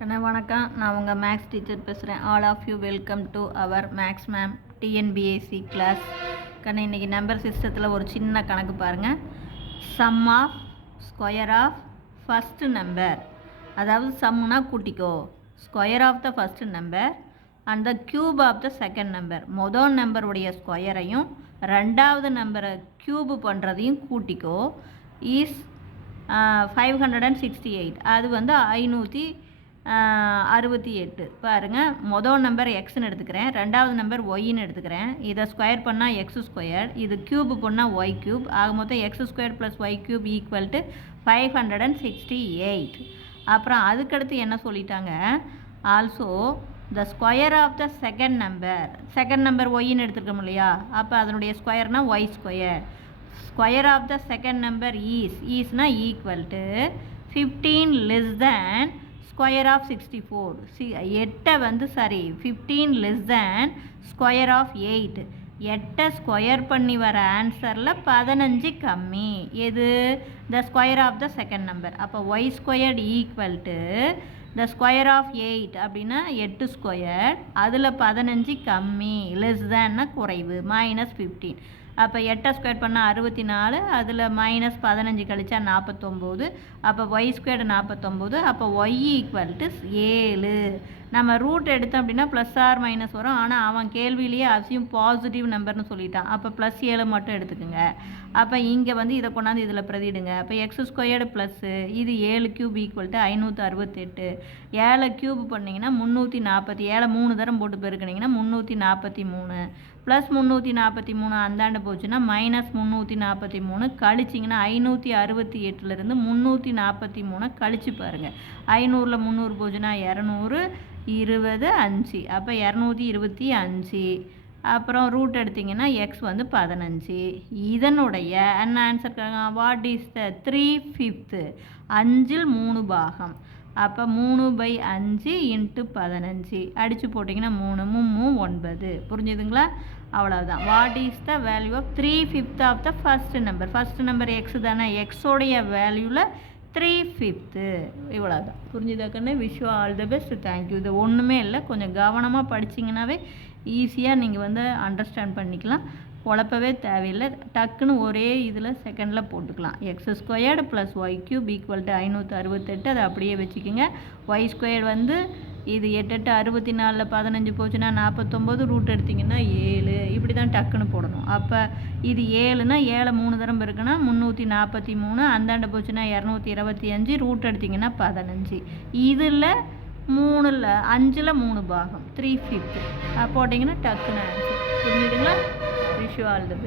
வணக்கம். நான் உங்கள் மேக்ஸ் டீச்சர் பேசுகிறேன். All of you welcome to our maths ma'am TNPSC class. இன்றைக்கி நம்பர் சிஸ்டத்தில் ஒரு சின்ன கணக்கு பாருங்கள். Sum of square of first number, அதாவது சம்முனா கூட்டிக்கோ, square of the first number and the cube of the second number. மொதல் நம்பருடைய ஸ்கொயரையும் ரெண்டாவது நம்பரை க்யூபு பண்ணுறதையும் கூட்டிக்கோ இஸ் 568. அது 568. பாருங்கள், மொதல் நம்பர் எக்ஸ்ன்னு எடுத்துக்கிறேன், ரெண்டாவது நம்பர் ஒய்ன்னு எடுத்துக்கிறேன். இதை ஸ்கொயர் பண்ணால் எக்ஸ் ஸ்கொயர், இது க்யூப் பண்ணால் ஒய் க்யூப். ஆக மொத்தம் x square plus y cube equal to 568. அப்புறம் அதுக்கடுத்து என்ன சொல்லிட்டாங்க, also the square of the second number ஒய்ன்னு எடுத்துருக்கோம் இல்லையா, அப்போ அதனுடைய ஸ்கொயர்னால் y square. Square of the second number ஈஸ்னா equal to 15 less than square of 64. 15 less than square of 8. 8 square பண்ணி வர ஆன்சரில் 15 கம்மி. எது? The square of the second number. அப்போ y squared equal to the square of 8 அப்படின்னா 8 square, அதில் 15 கம்மி, லெஸ் தேன்னா குறைவு, -15. அப்போ 8 ஸ்கொயர் பண்ணால் 64, அதில் -15 கழிச்சா 49. அப்போ ஒய் ஸ்கொயர்டு 49. அப்போ ஒய் ஈக்குவல் டு 7. நம்ம ரூட் எடுத்தோம் அப்படின்னா ப்ளஸ் ஆர் மைனஸ் வரும். ஆனால் அவன் கேள்வியிலேயே அசியும் பாசிட்டிவ் நம்பர்னு சொல்லிட்டான். அப்போ +7 மட்டும் எடுத்துக்கோங்க. அப்போ இங்கே இதை கொண்டாந்து இதில் பிரதிடுங்க. அப்போ எக்ஸ் ஸ்கொயர்டு ப்ளஸ்ஸு இது 7 க்யூப் ஈக்குவல் டு 568. 7 க்யூப் பண்ணிங்கன்னா 340. 7 3 தரம் போட்டு பெருக்கினீங்கன்னா 343 ப்ளஸ் 343 அந்தாண்டு போச்சுன்னா -343 கழிச்சிங்கன்னா 568லேருந்து 343 கழிச்சு பாருங்கள். 500ல் 300 போச்சுன்னா 200, 20, 5. அப்போ 225. அப்புறம் ரூட் எடுத்திங்கன்னா எக்ஸ் 15. இதனுடைய என்ன ஆன்சர்? வாட் இஸ் த 3/5? 5 3 பாகம். அப்போ 3/5 × 15 அடித்து போட்டிங்கன்னா 3 3 9. புரிஞ்சுதுங்களா? அவ்வளோதான். What is the value of 3/5 of the first number? First number x தானே, எக்ஸோடைய வேல்யூவில் 3/5. இவ்வளோதான். புரிஞ்சுதாக்கண்ணே? Wish you all the best. Thank you. இது ஒன்றுமே இல்லை, கொஞ்சம் கவனமாக படிச்சிங்கனாவே ஈஸியாக நீங்கள் அண்டர்ஸ்டாண்ட் பண்ணிக்கலாம். குழப்பவே தேவையில்லை. டக்குன்னு ஒரே இதில் செகண்டில் போட்டுக்கலாம். X squared plus y cube equal to 568. அதை அப்படியே வச்சுக்கோங்க. ஒய் ஸ்கொயர்டு இது 8 8 64, 15 போச்சுன்னா 49, ரூட் எடுத்திங்கன்னா 7. இப்படி தான் டக்குன்னு போடணும். அப்போ இது 7னா 7 3 தரம் இருக்குன்னா 343, அந்தாண்ட போச்சுன்னா 225, ரூட் எடுத்திங்கன்னா 15. இதில் 5ல் 3 பாகம் 3/5 போட்டிங்கன்னா டக்குன்னு ஆன்சர். புரிஞ்சுதுங்களா? Wish you all the best.